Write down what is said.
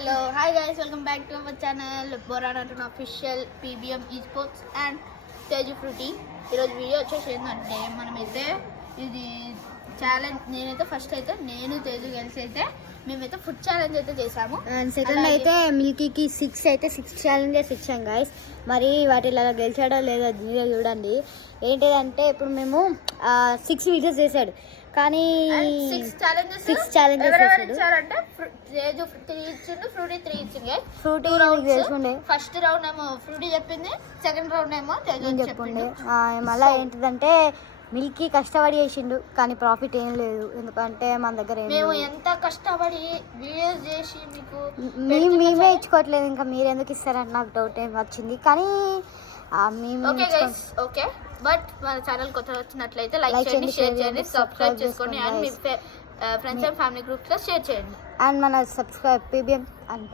Hello, hi guys, welcome back to our channel Boranatun Official PBM Esports and Teju Fruity. ఈరోజు video వచ్చేసి ఏంటంటే మనమైతే ఇది challenge నేనైతే ఫస్ట్ అయితే నేను తేజు కలిసి అయితే మేమైతే ఫుడ్ ఛాలెంజ్ అయితే చేసాము. అండ్ సెకండ్ అయితే మిల్కీకి 6 ఛాలెంజెస్ ఇచ్చాం గైస్. మరి వాటిలో గెలిచాడో లేదో వీడియో చూడండి. ఏంటిదంటే ఇప్పుడు మేము 6 వీడియోస్ చేశాడు కానీ 6 ఛాలెంజెస్ ఇచ్చారంటే తేజు 3 ఇచ్చిండు, ఫ్రూటీ 3 ఇచ్చింది. ఫ్రూటీ ఫస్ట్ రౌండ్ ఏమో ఫ్రూటీ చెప్పింది, సెకండ్ రౌండ్ ఏమో తేజు చెప్పిండు. మళ్ళీ ఏంటిదంటే మిల్కీ కష్టపడి చేసిండు కానీ ప్రాఫిట్ ఏం లేదు. ఎందుకంటే మన దగ్గర మేము ఎంత కష్టపడి వీడియోస్ చేసి మీకు మేమే ఇచ్చుకోవట్లేదు. ఇంకా మీరు ఎందుకు ఇస్తారంటే నాకు డౌట్ ఏం వచ్చింది. కానీ ఓకే బట్ మన ఛానల్ కొత్త వచ్చినట్లయితే లైక్ చేయండి, షేర్ చేయండి, సబ్స్క్రైబ్ చేసుకోండి and me friends and family groups లో షేర్ చేయండి. అండ్ మన సబ్స్క్రైబ్ PBM అండ్